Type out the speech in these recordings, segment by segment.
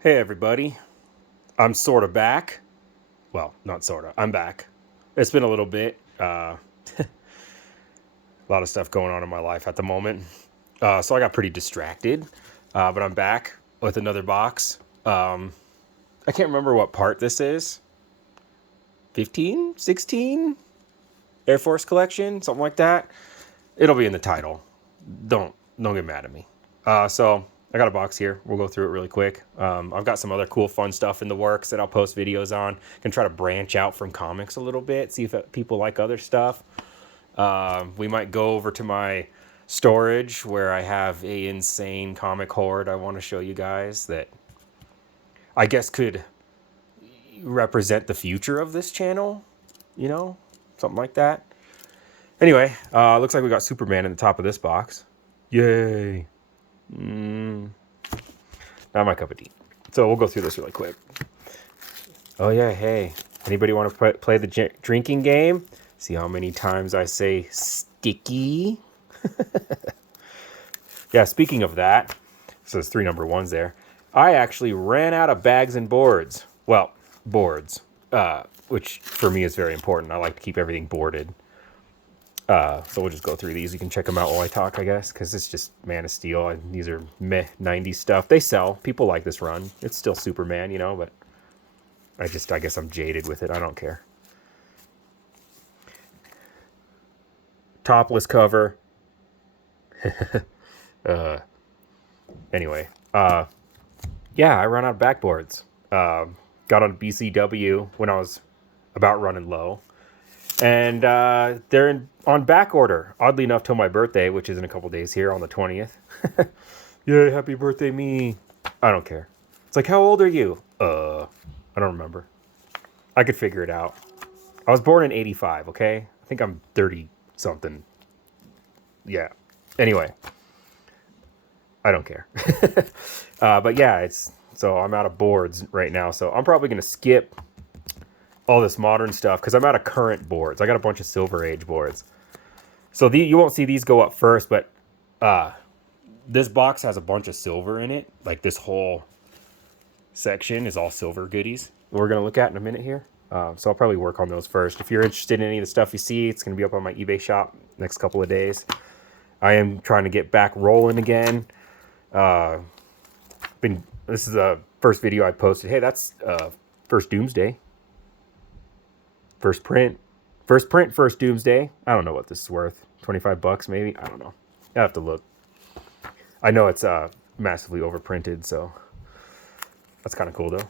Hey everybody, I'm sort of back. Well, not sort of, I'm back. It's been a little bit. A lot of stuff going on in my life at the moment. So I got pretty distracted, but I'm back with another box. I can't remember what part this is. 15, 16? Airforce collection, something like that. It'll be in the title. Don't get mad at me. So I got a box here. We'll go through it really quick. I've got some other cool, fun stuff in the works that I'll post videos on. Can try to branch out from comics a little bit, see if people like other stuff. We might go over to my storage where I have a insane comic hoard I want to show you guys that I guess could represent the future of this channel. You know, something like that. Anyway, looks like we got Superman in the top of this box. Yay. Not my cup of tea. So we'll go through this really quick. Oh yeah, hey. Anybody want to play the drinking game? See how many times I say sticky? Yeah, speaking of that, so there's 3 number 1s there. I actually ran out of bags and boards. Well, boards, which for me is very important. I like to keep everything boarded. So we'll just go through these. You can check them out while I talk, I guess, because it's just Man of Steel. These are meh 90s stuff. They sell. People like this run. It's still Superman, you know, but I guess I'm jaded with it. I don't care. Topless cover. Anyway, yeah, I ran out of backboards. Got on BCW when I was about running low. And they're on back order, oddly enough, till my birthday, which is in a couple days here on the 20th. Yay, happy birthday, me. I don't care. It's like, how old are you? I don't remember. I could figure it out. I was born in 85, okay? I think I'm 30-something. Yeah. Anyway. I don't care. But yeah, so I'm out of boards right now, so I'm probably going to skip all this modern stuff because I'm out of current boards. I got a bunch of Silver Age boards. So you won't see these go up first, but this box has a bunch of silver in it. Like this whole section is all silver goodies we're going to look at in a minute here. So I'll probably work on those first. If you're interested in any of the stuff you see, it's going to be up on my eBay shop next couple of days. I am trying to get back rolling again. This is the first video I posted. Hey, that's first Doomsday. First print, first Doomsday. I don't know what this is worth. $25 maybe. I don't know. I have to look. I know it's massively overprinted, so that's kind of cool though.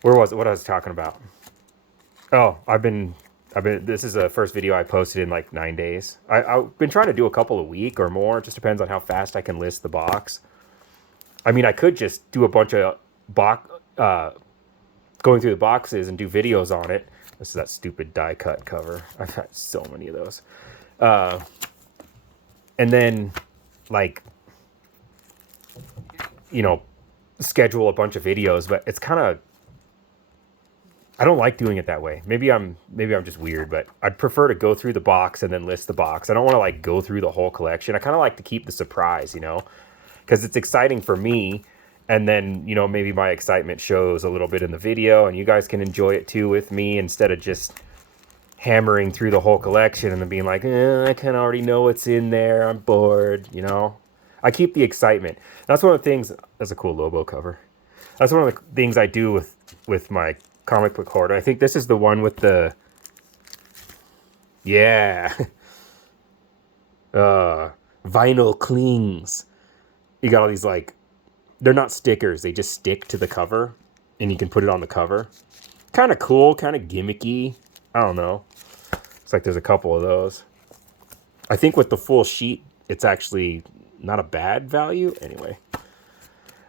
Where was it? What I was talking about? Oh, I've been. This is the first video I posted in like 9 days. I've been trying to do a couple a week or more. It just depends on how fast I can list the box. I mean, I could just do a bunch of going through the boxes and do videos on it. This is that stupid die cut cover. I've had so many of those. And then, like, you know, schedule a bunch of videos, but it's kind of, I don't like doing it that way. Maybe I'm just weird, but I'd prefer to go through the box and then list the box. I don't want to like go through the whole collection. I kind of like to keep the surprise, you know, because it's exciting for me. And then, you know, maybe my excitement shows a little bit in the video and you guys can enjoy it too with me instead of just hammering through the whole collection and then being like, I kind of already know what's in there. I'm bored, you know. I keep the excitement. That's one of the things. That's a cool Lobo cover. That's one of the things I do with my comic book hoard. I think this is the one with the, yeah, vinyl clings. You got all these like, they're not stickers. They just stick to the cover and you can put it on the cover. Kind of cool, kind of gimmicky. I don't know. It's like there's a couple of those. I think with the full sheet, it's actually not a bad value. Anyway.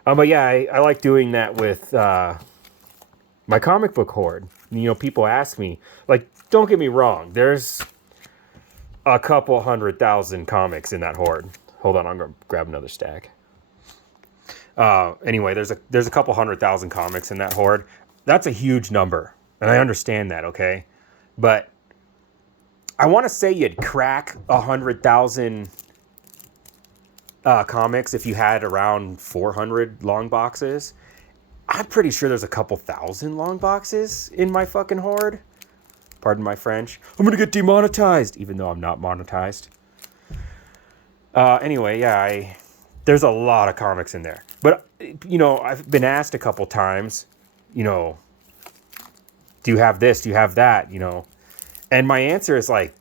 But yeah, I like doing that with my comic book hoard. You know, people ask me, like, don't get me wrong. There's a couple 100,000 comics in that hoard. Hold on, I'm going to grab another stack. Anyway, there's a couple 100,000 comics in that hoard. That's a huge number, and I understand that, okay? But I want to say you'd crack 100,000 comics if you had around 400 long boxes. I'm pretty sure there's a couple thousand long boxes in my fucking hoard. Pardon my French. I'm gonna get demonetized, even though I'm not monetized. Anyway, yeah, there's a lot of comics in there. But, you know, I've been asked a couple times, you know, do you have this? Do you have that? You know, and my answer is like,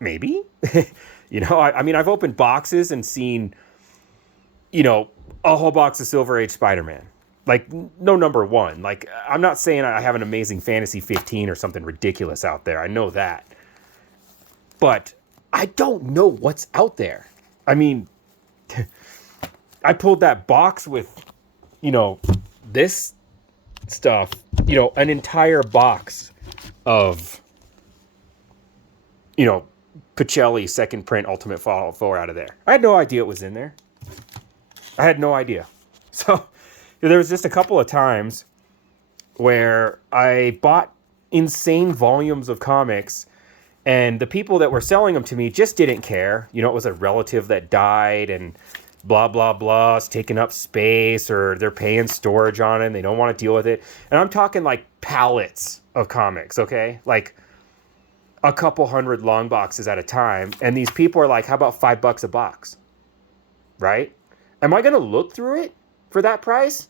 maybe. You know, I mean, I've opened boxes and seen, you know, a whole box of Silver Age Spider-Man. Like, no number one. Like, I'm not saying I have an Amazing Fantasy 15 or something ridiculous out there. I know that. But I don't know what's out there. I mean, I pulled that box with, you know, this stuff, you know, an entire box of, you know, Pacelli second print Ultimate Fallout 4 out of there. I had no idea it was in there. I had no idea. So there was just a couple of times where I bought insane volumes of comics and the people that were selling them to me just didn't care. You know, it was a relative that died and blah, blah, blah. It's taking up space or they're paying storage on it and they don't want to deal with it. And I'm talking like pallets of comics, okay? Like a couple hundred long boxes at a time. And these people are like, how about $5 a box? Right? Am I going to look through it for that price?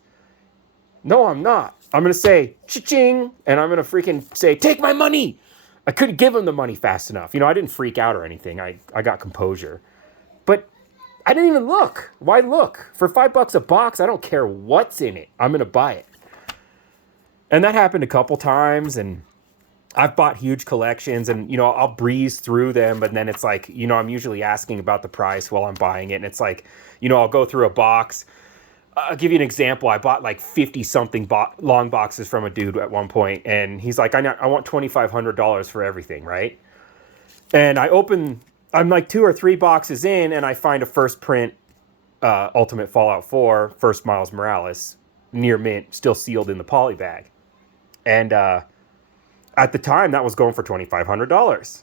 No, I'm not. I'm going to say, cha-ching, and I'm going to freaking say, take my money. I couldn't give him the money fast enough. You know, I didn't freak out or anything. I got composure. But I didn't even look. Why look? For $5 a box, I don't care what's in it. I'm going to buy it. And that happened a couple times, and I've bought huge collections, and, you know, I'll breeze through them, but then it's like, you know, I'm usually asking about the price while I'm buying it, and it's like, you know, I'll go through a box. I'll give you an example. I bought like 50-something long boxes from a dude at one point, and he's like, I want $2,500 for everything, right? And I'm like 2 or 3 boxes in, and I find a first print Ultimate Fallout 4, first Miles Morales, near mint, still sealed in the poly bag. And at the time, that was going for $2,500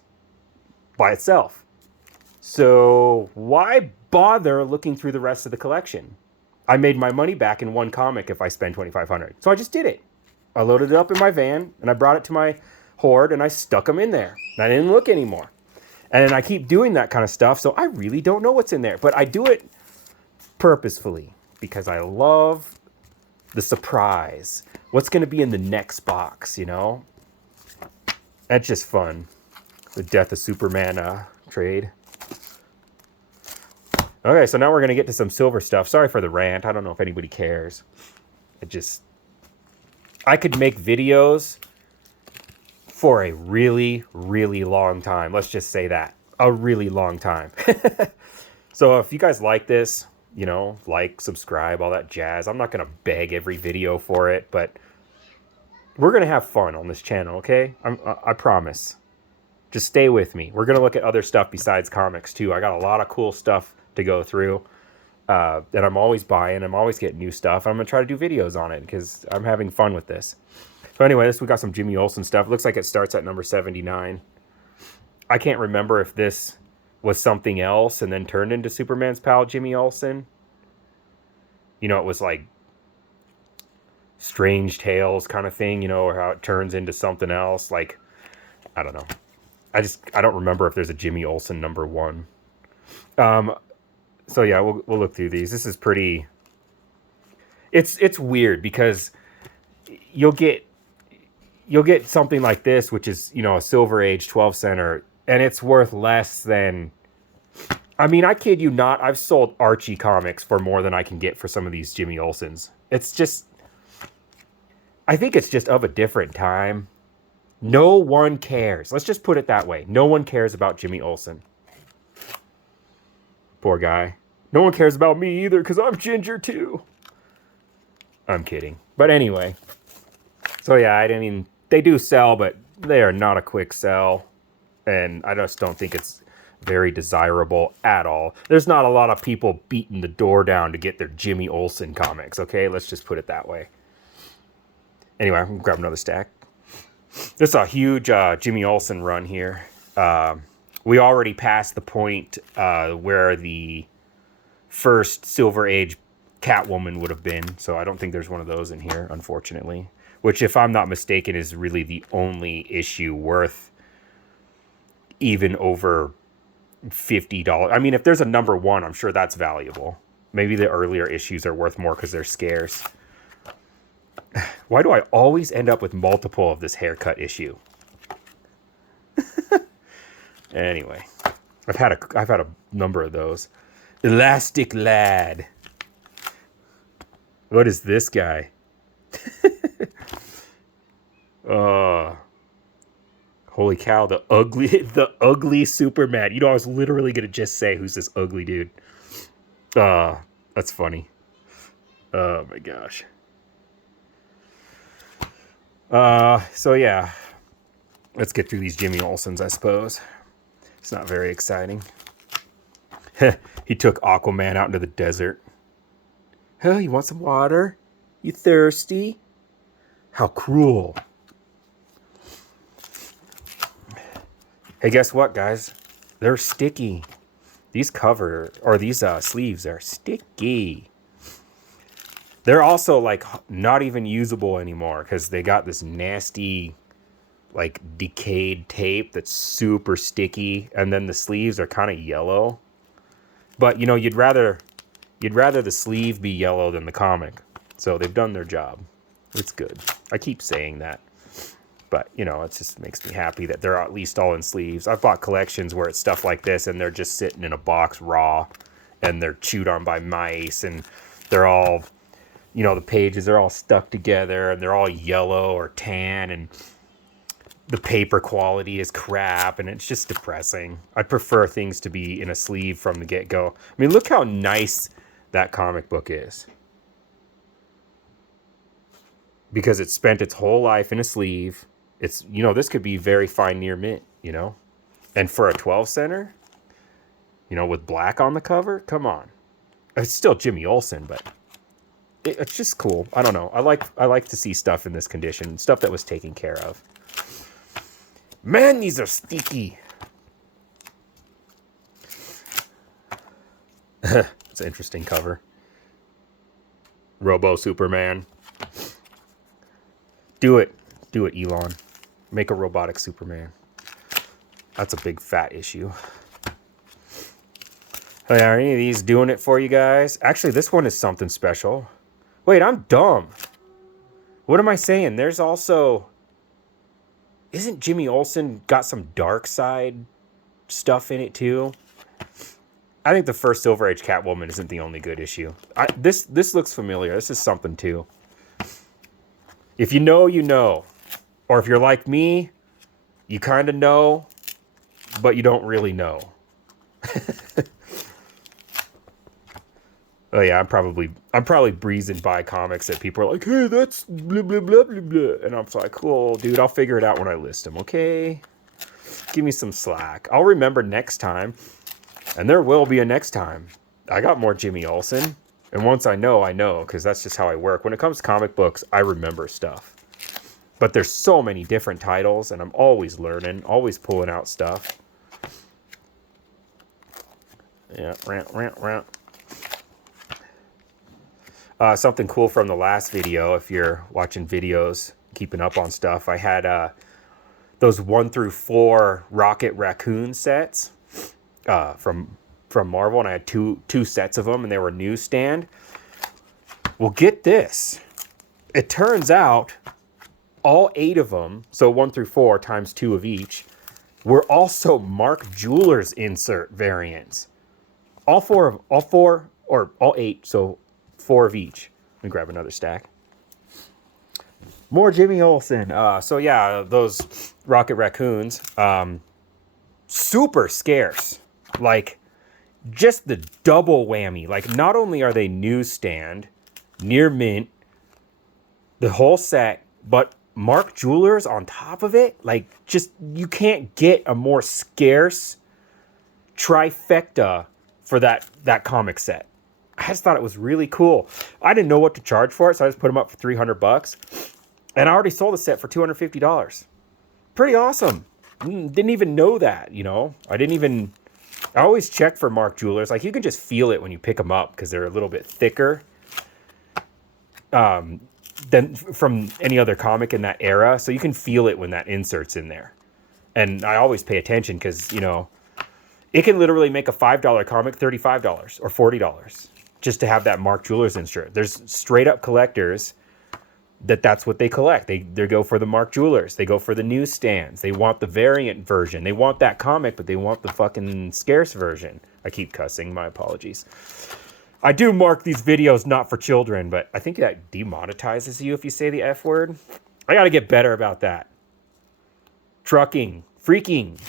by itself. So why bother looking through the rest of the collection? I made my money back in one comic if I spend $2,500. So I just did it. I loaded it up in my van, and I brought it to my hoard, and I stuck them in there. And I didn't look anymore. And I keep doing that kind of stuff, so I really don't know what's in there. But I do it purposefully because I love the surprise. What's going to be in the next box, you know? That's just fun. The Death of Superman trade. Okay, so now we're going to get to some silver stuff. Sorry for the rant. I don't know if anybody cares. I could make videos for a really, really long time. Let's just say that. A really long time. So if you guys like this, you know, like, subscribe, all that jazz. I'm not going to beg every video for it, but we're going to have fun on this channel, okay? I promise. Just stay with me. We're going to look at other stuff besides comics, too. I got a lot of cool stuff to go through. And I'm always buying. I'm always getting new stuff. I'm going to try to do videos on it because I'm having fun with this. So anyway, we got some Jimmy Olsen stuff. It looks like it starts at number 79. I can't remember if this was something else and then turned into Superman's pal, Jimmy Olsen. You know, it was like Strange Tales kind of thing, you know, or how it turns into something else. Like, I don't know. I don't remember if there's a Jimmy Olsen number 1. So yeah, we'll look through these. This is pretty. It's weird because you'll get something like this, which is, you know, a Silver Age 12 center, and it's worth less than. I mean, I kid you not. I've sold Archie comics for more than I can get for some of these Jimmy Olsens. It's just. I think it's just of a different time. No one cares. Let's just put it that way. No one cares about Jimmy Olsen. Poor guy. No one cares about me either because I'm ginger too. I'm kidding. But anyway. So yeah, I mean, they do sell, but they are not a quick sell. And I just don't think it's very desirable at all. There's not a lot of people beating the door down to get their Jimmy Olsen comics, okay? Let's just put it that way. Anyway, I'm going to grab another stack. This is a huge Jimmy Olsen run here. We already passed the point where the first Silver Age Catwoman would have been. So I don't think there's one of those in here, unfortunately. Which, if I'm not mistaken, is really the only issue worth even over $50. I mean, if there's a number 1, I'm sure that's valuable. Maybe the earlier issues are worth more because they're scarce. Why do I always end up with multiple of this haircut issue? Anyway, I've had a number of those. Elastic Lad. What is this guy? Holy cow, the ugly Superman. You know, I was literally gonna just say, who's this ugly dude? That's funny. Oh my gosh. So yeah, let's get through these Jimmy Olsens, I suppose. It's not very exciting. He took Aquaman out into the desert. Oh, you want some water? You thirsty? How cruel. Hey, guess what, guys? They're sticky. These sleeves are sticky. They're also, like, not even usable anymore because they got this nasty, like, decayed tape that's super sticky, and then the sleeves are kind of yellow. But, you know, you'd rather the sleeve be yellow than the comic. So they've done their job. It's good. I keep saying that. But, you know, it just makes me happy that they're at least all in sleeves. I've bought collections where it's stuff like this and they're just sitting in a box raw and they're chewed on by mice and they're all, you know, the pages are all stuck together and they're all yellow or tan and the paper quality is crap and it's just depressing. I prefer things to be in a sleeve from the get-go. I mean, look how nice that comic book is. Because it spent its whole life in a sleeve. It's, you know, this could be very fine near mint, you know? And for a 12 center, you know, with black on the cover, come on. It's still Jimmy Olsen, but it's just cool. I don't know. I like to see stuff in this condition, stuff that was taken care of. Man, these are sticky. It's an interesting cover. Robo Superman. Do it. Do it, Elon. Make a robotic Superman. That's a big fat issue. Hey, are any of these doing it for you guys? Actually, this one is something special. Wait, I'm dumb. What am I saying? There's also... Isn't Jimmy Olsen got some dark side stuff in it too? I think the first Silver Age Catwoman isn't the only good issue. This looks familiar. This is something too. If you know, you know. Or if you're like me, you kind of know, but you don't really know. Oh yeah, I'm probably breezing by comics that people are like, hey, that's blah blah blah blah blah, and I'm like, cool, dude, I'll figure it out when I list them. Okay, give me some slack. I'll remember next time, and there will be a next time. I got more Jimmy Olsen, and once I know, because that's just how I work. When it comes to comic books, I remember stuff. But there's so many different titles, and I'm always learning, always pulling out stuff. Yeah, rant. Something cool from the last video, if you're watching videos, keeping up on stuff, I had those 1 through 4 Rocket Raccoon sets from Marvel, and I had two sets of them, and they were newsstand. Well, get this. It turns out all 8 of them, so 1 through 4 times 2 of each, were also Mark Jewelers insert variants. All 8, so 4 of each. Let me grab another stack. More Jimmy Olsen. So yeah, those Rocket Raccoons, super scarce. Like, just the double whammy. Like, not only are they newsstand, near mint, the whole set, but Mark Jewelers on top of it. Like, just, you can't get a more scarce trifecta for that comic set. I just thought it was really cool. I didn't know what to charge for it, so I just put them up for $300. And I already sold the set for $250. Pretty awesome. Didn't even know that, you know. I always check for Mark Jewelers. Like, you can just feel it when you pick them up because they're a little bit thicker. than from any other comic in that era. So you can feel it when that insert's in there. And I always pay attention because, you know, it can literally make a $5 comic $35 or $40 just to have that Mark Jewelers insert. There's straight up collectors that's what they collect. They go for the Mark Jewelers. They go for the newsstands. They want the variant version. They want that comic, but they want the fucking scarce version. I keep cussing. My apologies. I do mark these videos not for children, but I think that demonetizes you if you say the F word. I got to get better about that. Trucking. Freaking.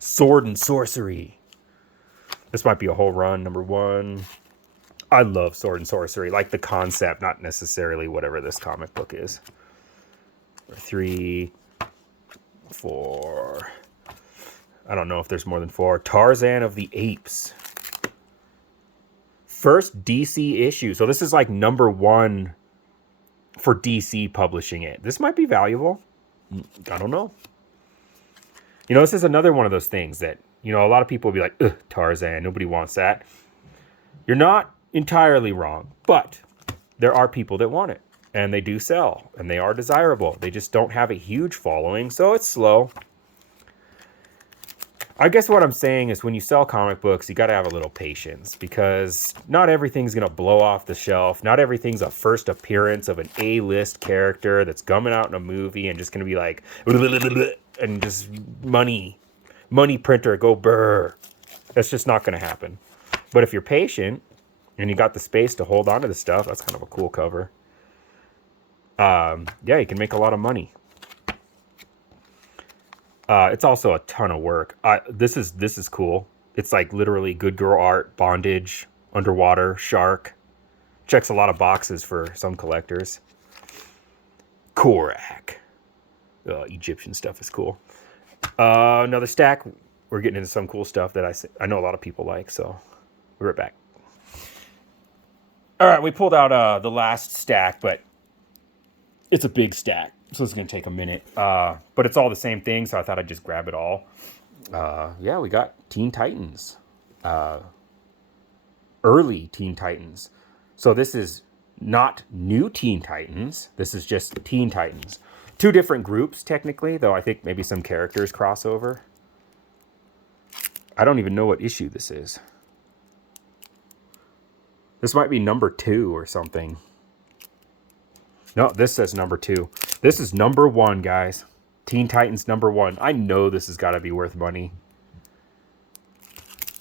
Sword and sorcery. This might be a whole run. Number 1. I love sword and sorcery. Like the concept, not necessarily whatever this comic book is. 3, 4. I don't know if there's more than 4. Tarzan of the Apes. First DC issue. So this is like number 1 for DC publishing it. This might be valuable. I don't know. You know, this is another one of those things that, you know, a lot of people will be like, ugh, Tarzan, nobody wants that. You're not entirely wrong, but there are people that want it, and they do sell, and they are desirable. They just don't have a huge following, so it's slow. I guess what I'm saying is when you sell comic books, you got to have a little patience because not everything's going to blow off the shelf. Not everything's a first appearance of an A-list character that's coming out in a movie and just going to be like, and just money printer, go brr. That's just not going to happen. But if you're patient and you got the space to hold on to the stuff, that's kind of a cool cover. Yeah, you can make a lot of money. It's also a ton of work. This is cool. It's like literally good girl art, bondage, underwater, shark. Checks a lot of boxes for some collectors. Korak. Egyptian stuff is cool. Another stack. We're getting into some cool stuff that I know a lot of people like, so we're right back. All right, we pulled out the last stack, but it's a big stack. So it's going to take a minute. But it's all the same thing, so I thought I'd just grab it all. Yeah, we got Teen Titans. Early Teen Titans. So this is not new Teen Titans. This is just Teen Titans. 2 different groups, technically, though I think maybe some characters cross over. I don't even know what issue this is. This might be number 2 or something. No, this says number 2. This is number 1, guys. Teen Titans number 1. I know this has got to be worth money.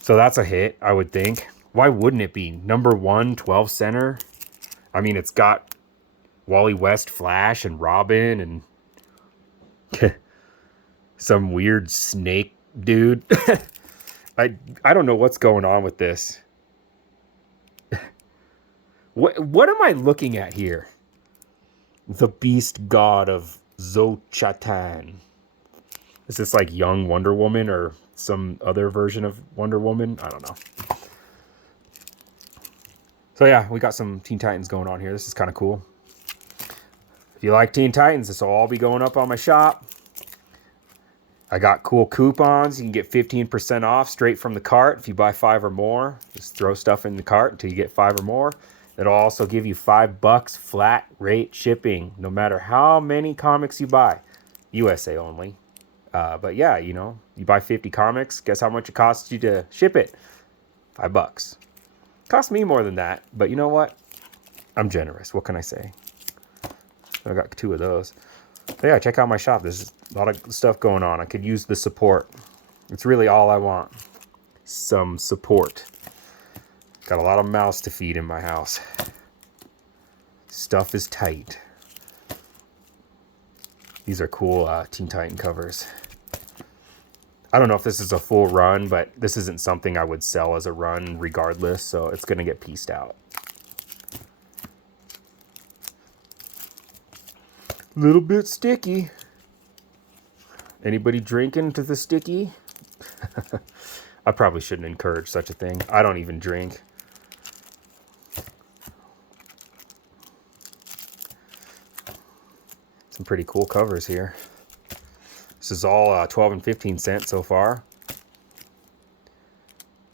So that's a hit, I would think. Why wouldn't it be? Number 1, 12 center. I mean, it's got Wally West, Flash, and Robin, and some weird snake dude. I don't know what's going on with this. What am I looking at here? The beast god of Xochitlan. Is this like young Wonder Woman or some other version of Wonder Woman? I don't know. So yeah, we got some Teen Titans going on here. This is kind of cool. If you like Teen Titans, this will all be going up on my shop. I got cool coupons. You can get 15% off straight from the cart if you buy 5 or more. Just throw stuff in the cart until you get 5 or more. It'll also give you $5 flat rate shipping, no matter how many comics you buy. USA only. But yeah, you know, you buy 50 comics, guess how much it costs you to ship it? $5. Cost me more than that, but you know what? I'm generous. What can I say? I got 2 of those. But yeah, check out my shop. There's a lot of stuff going on. I could use the support. It's really all I want. Some support. Got a lot of mouths to feed in my house. Stuff is tight. These are cool Teen Titan covers. I don't know if this is a full run, but this isn't something I would sell as a run regardless, so it's going to get pieced out. Little bit sticky. Anybody drinking to the sticky? I probably shouldn't encourage such a thing. I don't even drink. Some pretty cool covers here. This is all 12 and 15 cents so far.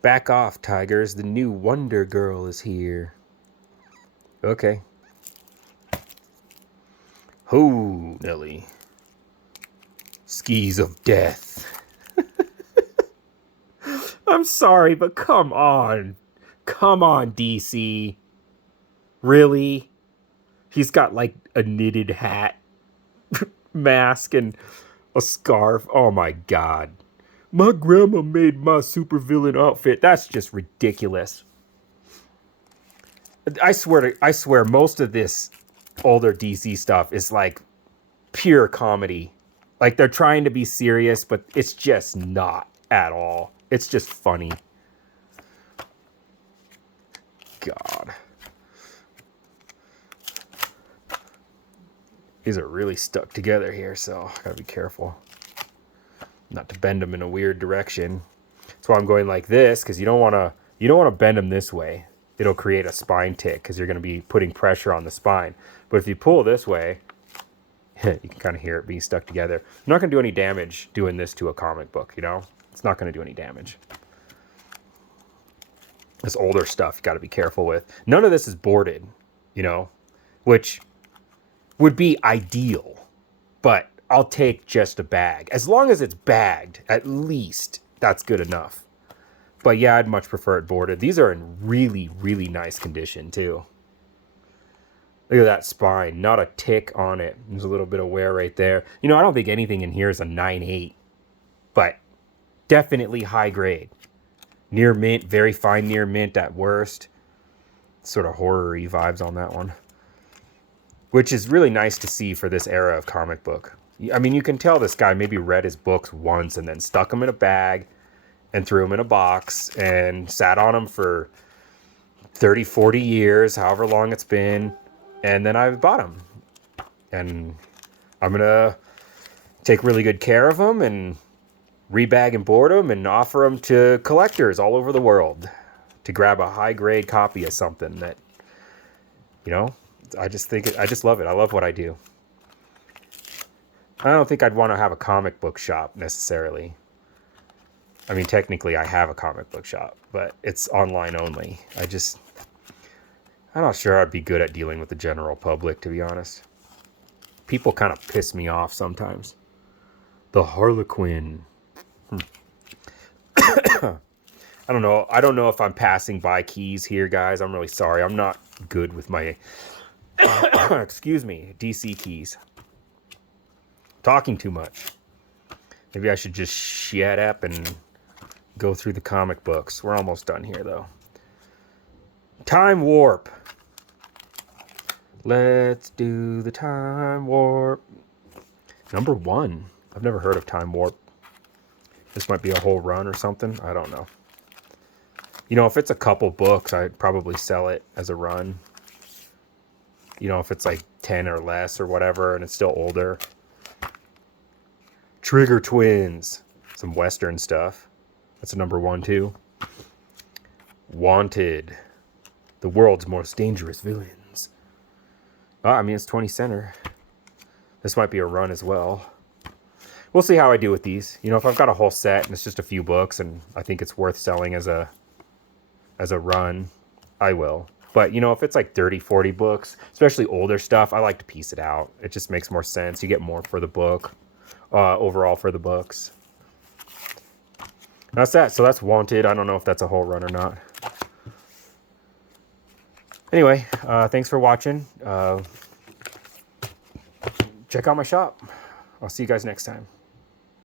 Back off, tigers. The new Wonder Girl is here. Okay. Ho, Nelly. Skis of death. I'm sorry, but come on. Come on, DC. Really? He's got like a knitted hat, mask, and a scarf. Oh my god. My grandma made my supervillain outfit. That's just ridiculous. I swear most of this older DC stuff is like pure comedy. Like they're trying to be serious, but it's just not at all. It's just funny. God. These are really stuck together here, so I gotta be careful not to bend them in a weird direction. That's why I'm going like this, because you don't want to bend them this way. It'll create a spine tick because you're going to be putting pressure on the spine. But if you pull this way, you can kind of hear it being stuck together. I'm not going to do any damage doing this to a comic book, you know? It's not going to do any damage. This older stuff you got to be careful with. None of this is boarded, you know, which would be ideal. But I'll take just a bag. As long as it's bagged, at least that's good enough. But yeah, I'd much prefer it boarded. These are in really, really nice condition too. Look at that spine. Not a tick on it. There's a little bit of wear right there. You know, I don't think anything in here is a 9.8. But definitely high grade. Near mint. Very fine near mint at worst. Sort of horror-y vibes on that one. Which is really nice to see for this era of comic book. I mean, you can tell this guy maybe read his books once and then stuck them in a bag and threw them in a box and sat on them for 30, 40 years, however long it's been. And then I bought them. And I'm going to take really good care of them and rebag and board them and offer them to collectors all over the world to grab a high-grade copy of something that, you know, I just love it. I love what I do. I don't think I'd want to have a comic book shop necessarily. I mean, technically I have a comic book shop, but it's online only. I'm not sure I'd be good at dealing with the general public, to be honest. People kind of piss me off sometimes. The Harlequin. I don't know. I don't know if I'm passing by keys here, guys. I'm really sorry. I'm not good with my, excuse me, DC keys. Talking too much. Maybe I should just shut up and go through the comic books. We're almost done here, though. Time Warp. Let's do the Time Warp. Number 1. I've never heard of Time Warp. This might be a whole run or something. I don't know. You know, if it's a couple books, I'd probably sell it as a run. You know, if it's like 10 or less or whatever, and it's still older. Trigger Twins. Some Western stuff. That's a number 1, too. Wanted. The world's most dangerous villains. Oh, I mean, it's 20 center. This might be a run as well. We'll see how I do with these. You know, if I've got a whole set and it's just a few books and I think it's worth selling as a run, I will. But, you know, if it's like 30, 40 books, especially older stuff, I like to piece it out. It just makes more sense. You get more for the book, overall for the books. That's that. So that's Wanted. I don't know if that's a whole run or not. Anyway, thanks for watching. Check out my shop. I'll see you guys next time.